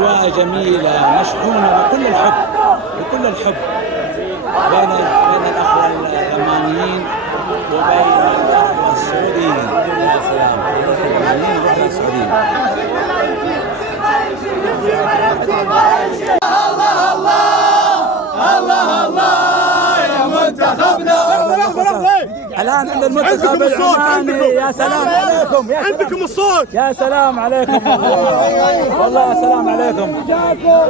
أجواء جميلة مشحونة بكل الحب بين الأخوة العمانيين وبين الأخوة السعوديين. يا سلام، العمانيين والأخوة السعوديين. الله الله الله الله يا منتخبنا. الآن عند المنتخب العماني. يا سلام عليكم، عندكم الصوت. يا سلام عليكم والله يا سلام عليكم.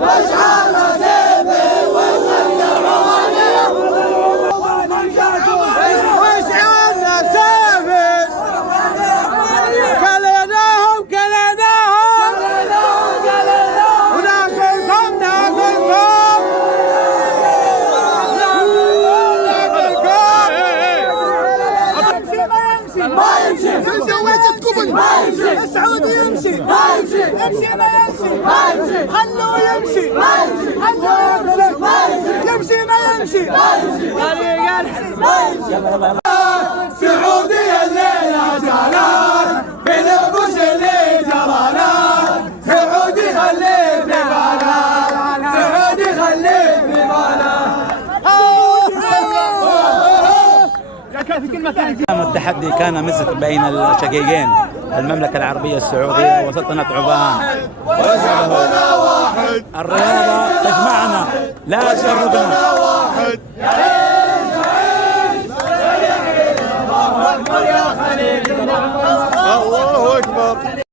واشعلنا سيفي واشعلنا رواني واشعلنا سيفي كليناهم وناكلكم ما يمشي سويتكم ما يمشي السعودي يمشي ما يمشي ما يمشي خلوه يمشي ما يمشي يمشي ما يمشي سعودي الليلة جلال في العبوش اللي جلالات سعودي خليه في بالك سعودي خليه في بالك. التحدي كان مزج بين الشقيقين المملكة العربية السعودية وسلطنة عمان. وشعبنا واحد، الرياضة تجمعنا لا تفرقنا. واحد الله أكبر.